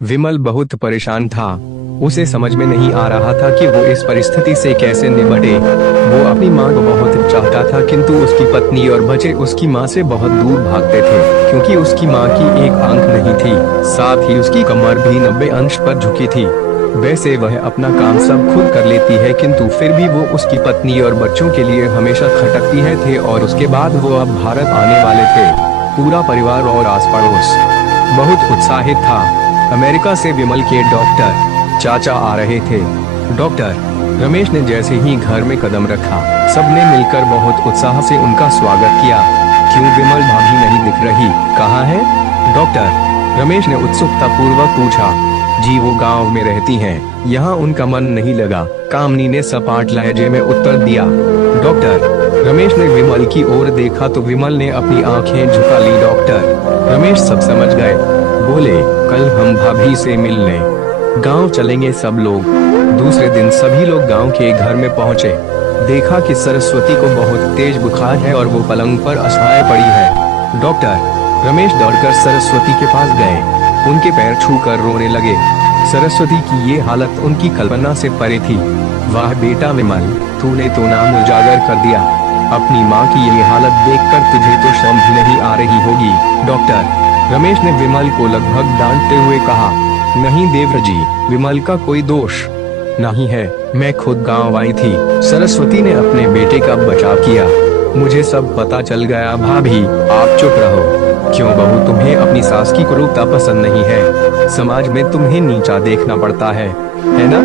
विमल बहुत परेशान था। उसे समझ में नहीं आ रहा था कि वो इस परिस्थिति से कैसे निपटे। वो अपनी माँ को बहुत चाहता था, किंतु उसकी पत्नी और बच्चे उसकी माँ से बहुत दूर भागते थे, क्योंकि उसकी माँ की एक आंख नहीं थी, साथ ही उसकी कमर भी 90 अंश पर झुकी थी। वैसे वह अपना काम सब खुद कर लेती है, किंतु फिर भी वो उसकी पत्नी और बच्चों के लिए हमेशा खटकती है थे। और उसके बाद वो अब भारत आने वाले थे। पूरा परिवार और आस पड़ोस बहुत उत्साहित था। अमेरिका से विमल के डॉक्टर चाचा आ रहे थे। डॉक्टर रमेश ने जैसे ही घर में कदम रखा, सबने मिलकर बहुत उत्साह से उनका स्वागत किया। क्यों विमल भाभी नहीं दिख रही, कहाँ है? डॉक्टर रमेश ने उत्सुकता पूर्वक पूछा। जी वो गांव में रहती हैं, यहाँ उनका मन नहीं लगा, कामनी ने सपाट लहजे में उत्तर दिया। डॉक्टर रमेश ने विमल की ओर देखा तो विमल ने अपनी आंखें झुका ली। डॉक्टर रमेश सब समझ गए। बोले, कल हम भाभी से मिलने गांव चलेंगे सब लोग। दूसरे दिन सभी लोग गांव के घर में पहुंचे। देखा कि सरस्वती को बहुत तेज बुखार है और वो पलंग पर असहाय पड़ी है। डॉक्टर रमेश दौड़कर सरस्वती के पास गए, उनके पैर छूकर रोने लगे। सरस्वती की ये हालत उनकी कल्पना से परे थी। वाह बेटा विमल, तूने तो नाम उजागर कर दिया। अपनी माँ की ये हालत देखकर तुझे तो शर्म भी नहीं आ रही होगी। डॉक्टर रमेश ने विमल को लगभग डांटते हुए कहा। नहीं देवर जी, विमल का कोई दोष नहीं है, मैं खुद गांव आई थी। सरस्वती ने अपने बेटे का बचाव किया। मुझे सब पता चल गया। भाभी आप चुप रहो। क्यों बहू, तुम्हें अपनी सास की क्रूरता पसंद नहीं है? समाज में तुम्हें नीचा देखना पड़ता है ना?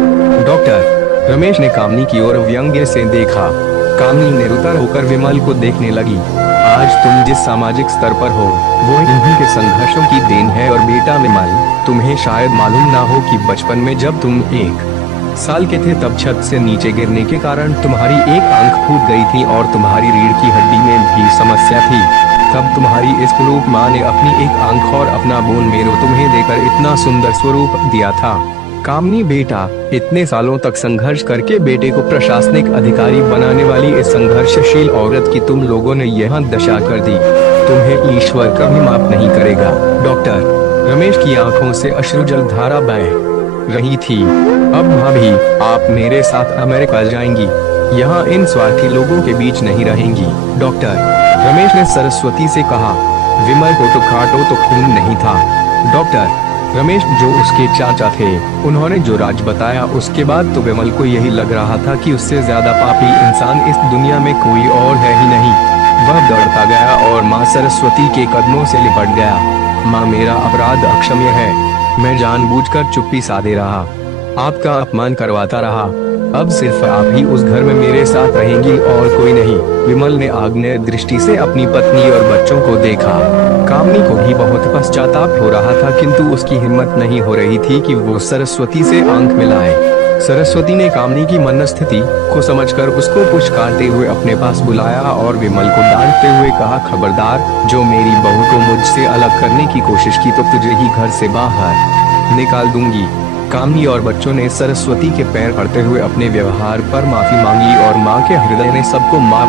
डॉक्टर रमेश ने कामनी की ओर व्यंग्य से देखा। कामनी निरुत्तर होकर विमल को देखने लगी। आज तुम जिस सामाजिक स्तर पर हो, वो इन्हीं के संघर्षों की देन है। और बेटा विमल, तुम्हें शायद मालूम ना हो कि बचपन में जब तुम 1 साल के थे तब छत से नीचे गिरने के कारण तुम्हारी एक आंख फूट गई थी और तुम्हारी रीढ़ की हड्डी में भी समस्या थी। तब तुम्हारी इस कुरूप माँ ने अपनी एक आंख और अपना बोन मेरो तुम्हें देकर इतना सुंदर स्वरूप दिया था। कामनी बेटा, इतने सालों तक संघर्ष करके बेटे को प्रशासनिक अधिकारी बनाने वाली इस संघर्षशील औरत की तुम लोगों ने यह दशा कर दी। तुम्हें ईश्वर कभी माफ नहीं करेगा। डॉक्टर रमेश की आंखों से अश्रु जल धारा बह रही थी। अब भाभी आप मेरे साथ अमेरिका जाएंगी, यहाँ इन स्वार्थी लोगों के बीच नहीं रहेंगी। डॉक्टर रमेश ने सरस्वती से कहा। विमल को तो काटो तो खून नहीं था। डॉक्टर रमेश जो उसके चाचा थे, उन्होंने जो राज बताया, उसके बाद तो विमल को यही लग रहा था कि उससे ज्यादा पापी इंसान इस दुनिया में कोई और है ही नहीं। वह दौड़ता गया और माँ सरस्वती के कदमों से लिपट गया। माँ, मेरा अपराध अक्षम्य है। मैं जानबूझकर चुप्पी साधे रहा, आपका अपमान करवाता रहा। अब सिर्फ आप ही उस घर में मेरे साथ रहेंगी और कोई नहीं। विमल ने आग्नेय दृष्टि से अपनी पत्नी और बच्चों को देखा। कामनी को भी बहुत पश्चाताप हो रहा था, किंतु उसकी हिम्मत नहीं हो रही थी कि वो सरस्वती से आंख मिलाए। सरस्वती ने कामनी की मनस्थिति को समझकर उसको पुचकारते हुए अपने पास बुलाया और विमल को डांटते हुए कहा, खबरदार, जो मेरी बहू को मुझसे अलग करने की कोशिश की तो तुझे ही घर से बाहर निकाल दूंगी। कामनी और बच्चों ने सरस्वती के पैर पड़ते हुए अपने व्यवहार पर माफी मांगी और माँ के हृदय ने सबको माफ